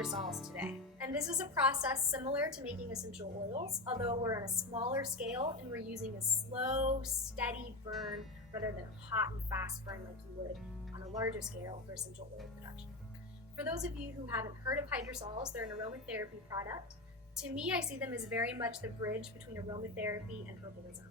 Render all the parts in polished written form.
hydrosols today. And this is a process similar to making essential oils, although we're on a smaller scale and we're using a slow, steady burn rather than a hot and fast burn like you would on a larger scale for essential oil production. For those of you who haven't heard of hydrosols, they're an aromatherapy product. To me, I see them as very much the bridge between aromatherapy and herbalism.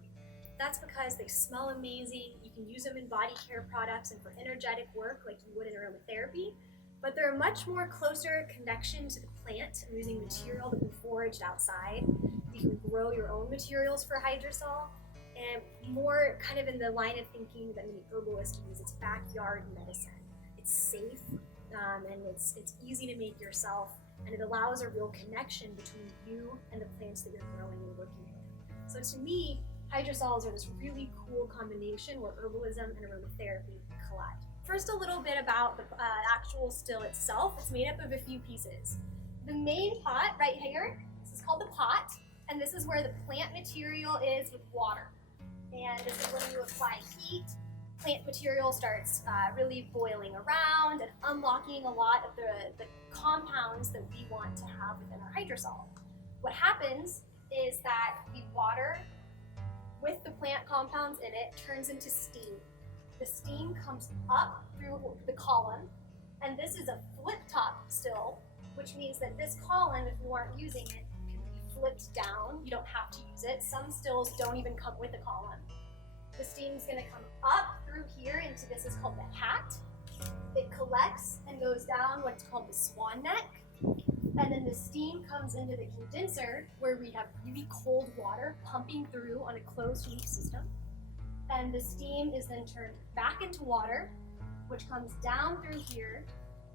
That's because they smell amazing, you can use them in body care products and for energetic work like you would in aromatherapy, but they're a much more closer connection to the plant and using material that we foraged outside. You can grow your own materials for hydrosol, and more kind of in the line of thinking that many herbalists use. It's backyard medicine. It's safe, and it's easy to make yourself, and it allows a real connection between you and the plants that you're growing and working with. So to me, hydrosols are this really cool combination where herbalism and aromatherapy collide. First, a little bit about the actual still itself. It's made up of a few pieces. The main pot right here, this is called the pot, and this is where the plant material is with water. And this is when you apply heat, plant material starts really boiling around and unlocking a lot of the compounds that we want to have within our hydrosol. What happens is that the water with the plant compounds in it turns into steam. The steam comes up through the column, and this is a flip top still, which means that this column, if you aren't using it, can be flipped down. You don't have to use it. Some stills don't even come with a column. The steam is going to come up through here into this is called the hat. It collects and goes down what's called the swan neck, and then the steam comes into the condenser where we have really cold water pumping through on a closed loop system. And the steam is then turned back into water, which comes down through here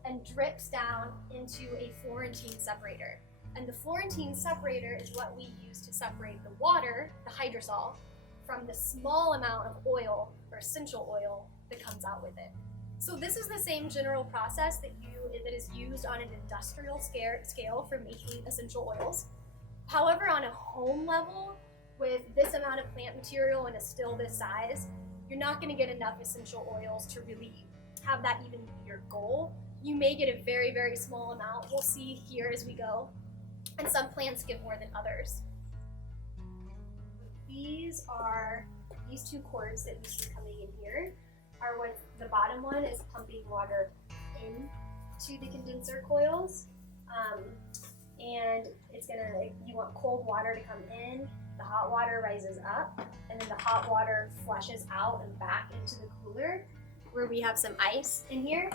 and drips down into a Florentine separator. And the Florentine separator is what we use to separate the water, the hydrosol, from the small amount of oil or essential oil that comes out with it. So this is the same general process that is used on an industrial scale for making essential oils. However, on a home level, with this amount of plant material and a still this size, you're not going to get enough essential oils to really have that even be your goal. You may get a very, very small amount. We'll see here as we go. And some plants give more than others. These two cords that you see coming in here are what the bottom one is pumping water into the condenser coils. And you want cold water to come in, the hot water rises up, and then the hot water flushes out and back into the cooler where we have some ice in here.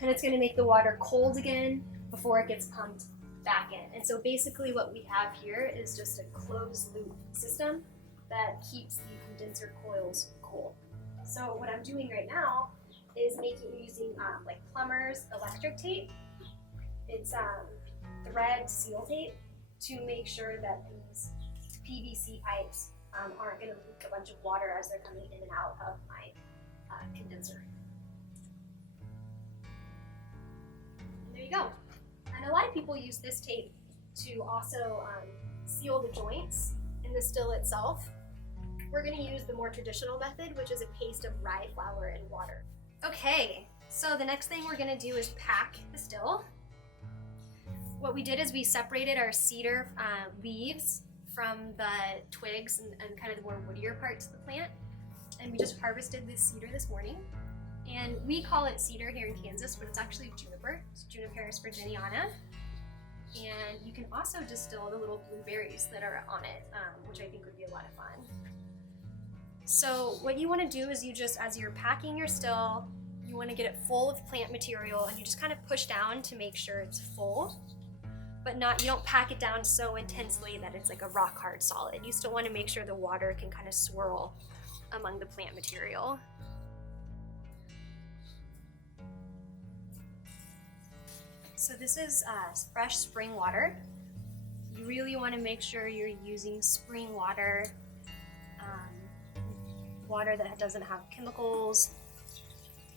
And it's going to make the water cold again before it gets pumped back in. And so basically what we have here is just a closed loop system that keeps the condenser coils cool. So what I'm doing right now is using like plumber's electric tape. It's thread seal tape to make sure that these PVC pipes aren't going to leak a bunch of water as they're coming in and out of my condenser. And there you go. And a lot of people use this tape to also seal the joints in the still itself. We're going to use the more traditional method, which is a paste of rye flour and water. Okay, so the next thing we're going to do is pack the still. What we did is we separated our cedar leaves from the twigs and kind of the more woodier parts of the plant. And we just harvested this cedar this morning. And we call it cedar here in Kansas, but it's actually juniper. It's Juniperus virginiana. And you can also distill the little blueberries that are on it, which I think would be a lot of fun. So what you want to do is as you're packing your still, you want to get it full of plant material, and you just kind of push down to make sure it's full. But you don't pack it down so intensely that it's like a rock hard solid. You still want to make sure the water can kind of swirl among the plant material. So this is fresh spring water. You really want to make sure you're using spring water, water that doesn't have chemicals,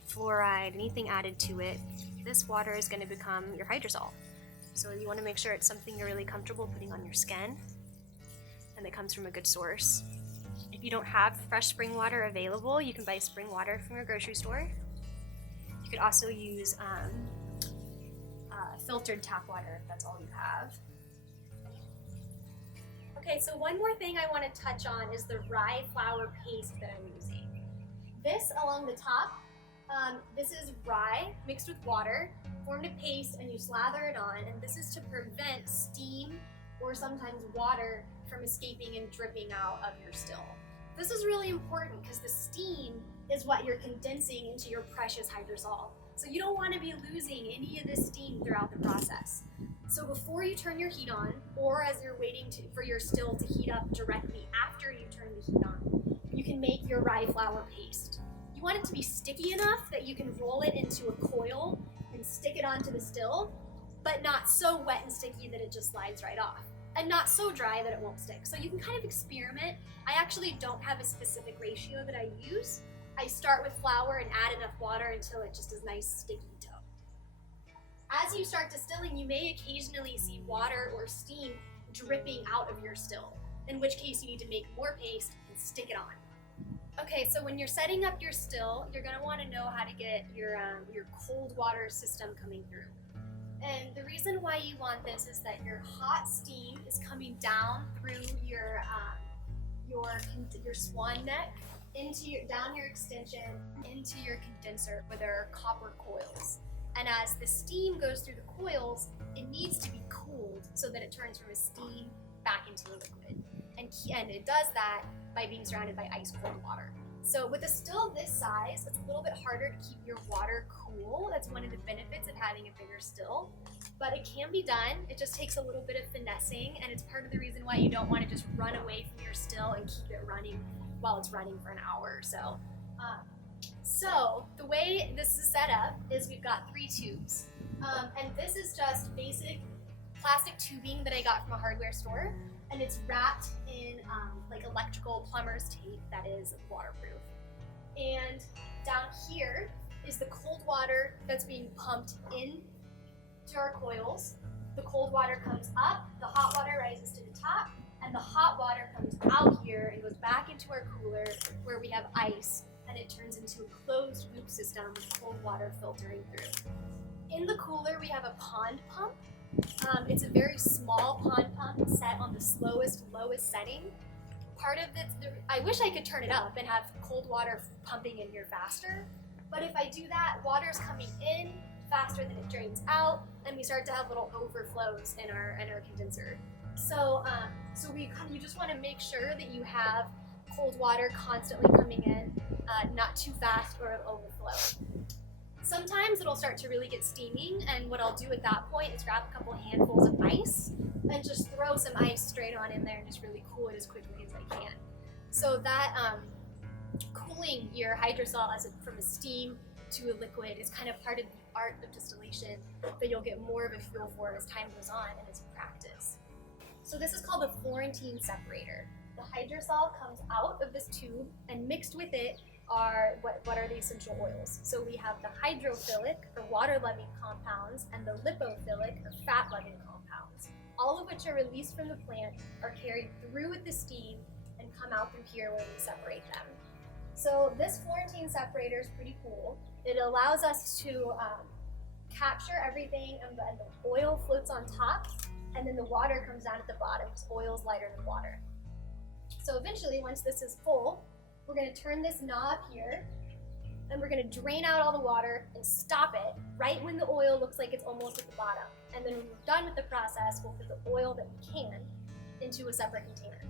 fluoride, anything added to it. This water is going to become your hydrosol. So you want to make sure it's something you're really comfortable putting on your skin and that comes from a good source. If you don't have fresh spring water available, you can buy spring water from your grocery store. You could also use filtered tap water if that's all you have. Okay, so one more thing I want to touch on is the rye flour paste that I'm using. This along the top, this is rye mixed with water, formed a paste, and you slather it on, and this is to prevent steam or sometimes water from escaping and dripping out of your still. This is really important because the steam is what you're condensing into your precious hydrosol. So you don't want to be losing any of this steam throughout the process. So before you turn your heat on, or as you're waiting for your still to heat up directly after you turn the heat on, you can make your rye flour paste. You want it to be sticky enough that you can roll it into a coil and stick it onto the still, but not so wet and sticky that it just slides right off, and not so dry that it won't stick. So you can kind of experiment. I actually don't have a specific ratio that I use. I start with flour and add enough water until it just is nice sticky dough. As you start distilling, you may occasionally see water or steam dripping out of your still, in which case you need to make more paste and stick it on. Okay, so when you're setting up your still, you're gonna wanna know how to get your cold water system coming through. And the reason why you want this is that your hot steam is coming down through your swan neck, down your extension, into your condenser where there are copper coils. And as the steam goes through the coils, it needs to be cooled so that it turns from a steam back into a liquid. And it does that by being surrounded by ice cold water. So with a still this size, it's a little bit harder to keep your water cool. That's one of the benefits of having a bigger still, but it can be done. It just takes a little bit of finessing, and it's part of the reason why you don't want to just run away from your still and keep it running while it's running for an hour or so. So the way this is set up is we've got 3 tubes, and this is just basic plastic tubing that I got from a hardware store, and it's wrapped in like electrical plumber's tape that is waterproof. And down here is the cold water that's being pumped into our coils. The cold water comes up, the hot water rises to the top, and the hot water comes out here and goes back into our cooler where we have ice, and it turns into a closed loop system with cold water filtering through. In the cooler, we have a pond pump. It's a very small pond pump set on the lowest setting. Part of this, I wish I could turn it up and have cold water pumping in here faster, but if I do that, water's coming in faster than it drains out, and we start to have little overflows in our condenser. So you just want to make sure that you have cold water constantly coming in, not too fast or it'll overflow. Sometimes it'll start to really get steaming, and what I'll do at that point is grab a couple handfuls of ice and just throw some ice straight on in there and just really cool it as quickly as I can. So that cooling your hydrosol from a steam to a liquid is kind of part of the art of distillation that you'll get more of a feel for as time goes on and as you practice. So this is called a Florentine separator. The hydrosol comes out of this tube, and mixed with it are what are the essential oils. So we have the hydrophilic or water-loving compounds and the lipophilic or fat-loving compounds, all of which are released from the plant, are carried through with the steam, and come out through here when we separate them. So this Florentine separator is pretty cool. It allows us to capture everything, and the oil floats on top, and then the water comes down at the bottom because oil is lighter than water. So eventually, once this is full, we're going to turn this knob here, and we're going to drain out all the water and stop it right when the oil looks like it's almost at the bottom. And then when we're done with the process, we'll put the oil that we can into a separate container.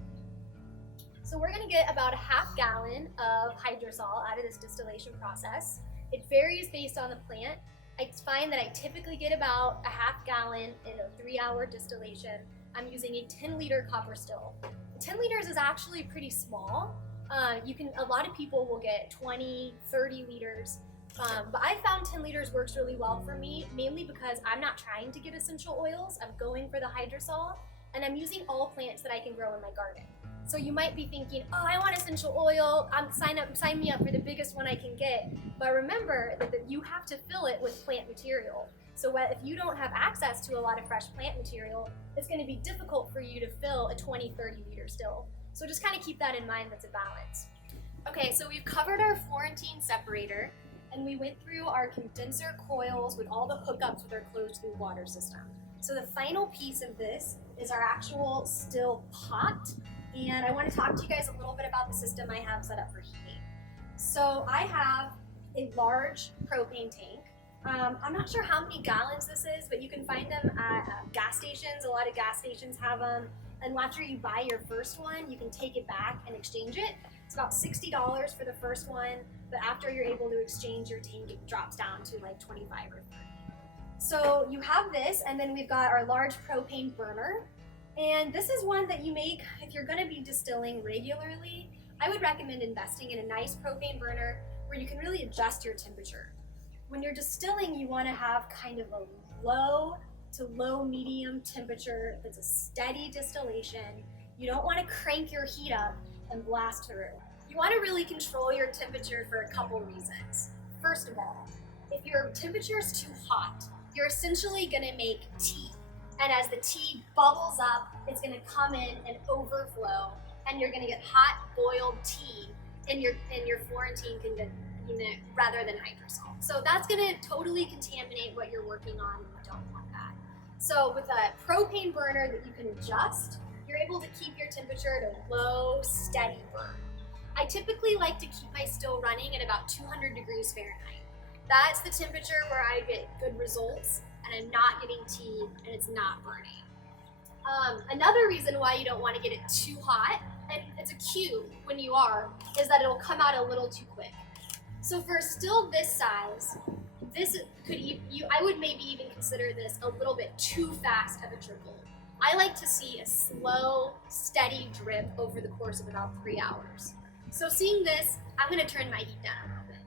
So we're going to get about a half gallon of hydrosol out of this distillation process. It varies based on the plant. I find that I typically get about a half gallon in a 3-hour distillation. I'm using a 10-liter copper still. 10 liters is actually pretty small. A lot of people will get 20, 30 liters, but I found 10 liters works really well for me, mainly because I'm not trying to get essential oils. I'm going for the hydrosol, and I'm using all plants that I can grow in my garden. So you might be thinking, oh, I want essential oil, sign me up for the biggest one I can get. But remember that you have to fill it with plant material. So if you don't have access to a lot of fresh plant material, it's going to be difficult for you to fill a 20, 30 liter still. So just kind of keep that in mind, that's a balance. Okay, so we've covered our Florentine separator, and we went through our condenser coils with all the hookups with our closed loop water system. So the final piece of this is our actual still pot, and I want to talk to you guys a little bit about the system I have set up for heating. So I have a large propane tank. I'm not sure how many gallons this is, but you can find them at gas stations. A lot of gas stations have them, and after you buy your first one, you can take it back and exchange it. It's about $60 for the first one, but after you're able to exchange your tank, it drops down to like 25 or 30. So you have this, and then we've got our large propane burner. And this is one that you make if you're gonna be distilling regularly. I would recommend investing in a nice propane burner where you can really adjust your temperature. When you're distilling, you wanna have kind of a low to low medium temperature that's a steady distillation. You don't wanna crank your heat up and blast through. You wanna really control your temperature for a couple reasons. First of all, if your temperature is too hot, you're essentially gonna make tea. And as the tea bubbles up, it's gonna come in and overflow, and you're gonna get hot boiled tea in your Florentine unit rather than hydrosol. So that's gonna totally contaminate what you're working on, and you don't want that. So with a propane burner that you can adjust, you're able to keep your temperature at a low, steady burn. I typically like to keep my still running at about 200 degrees Fahrenheit. That's the temperature where I get good results, and I'm not getting tea, and it's not burning. Another reason why you don't want to get it too hot, and it's a cue when you are, is that it'll come out a little too quick. So for still this size, this could I would maybe even consider this a little bit too fast of a trickle. I like to see a slow, steady drip over the course of about 3 hours. So seeing this, I'm gonna turn my heat down a little bit.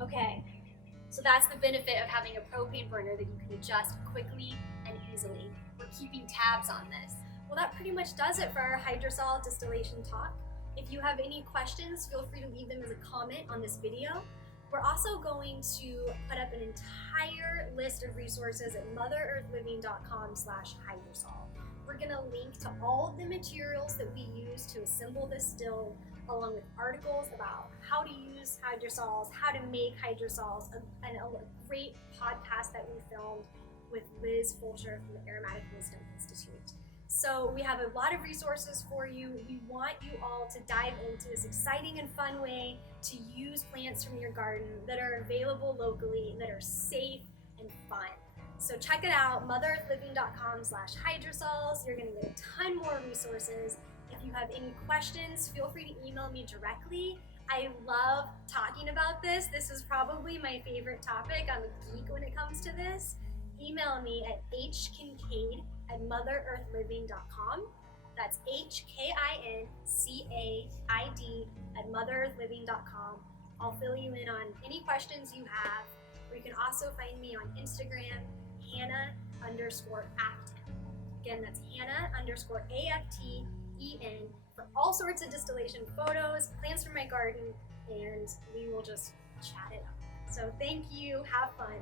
Okay, so that's the benefit of having a propane burner that you can adjust quickly and easily. We're keeping tabs on this. Well, that pretty much does it for our hydrosol distillation talk. If you have any questions, feel free to leave them as a comment on this video. We're also going to put up an entire list of resources at motherearthliving.com/hydrosol. We're gonna link to all of the materials that we use to assemble this still, along with articles about how to use hydrosols, how to make hydrosols, and a great podcast that we filmed with Liz Fulcher from the Aromatic Wisdom Institute. So we have a lot of resources for you. We want you all to dive into this exciting and fun way to use plants from your garden that are available locally, that are safe and fun. So check it out, motherearthliving.com/hydrosols. You're gonna get a ton more resources. If you have any questions, feel free to email me directly. I love talking about this. This is probably my favorite topic. I'm a geek when it comes to this. Email me at hkincaid@motherearthliving.com. That's HKINCAID@motherearthliving.com. I'll fill you in on any questions you have, or you can also find me on Instagram, Hannah_Afton. Again, that's Hannah_AFTEN for all sorts of distillation photos, plants from my garden, and we will just chat it up. So thank you, have fun.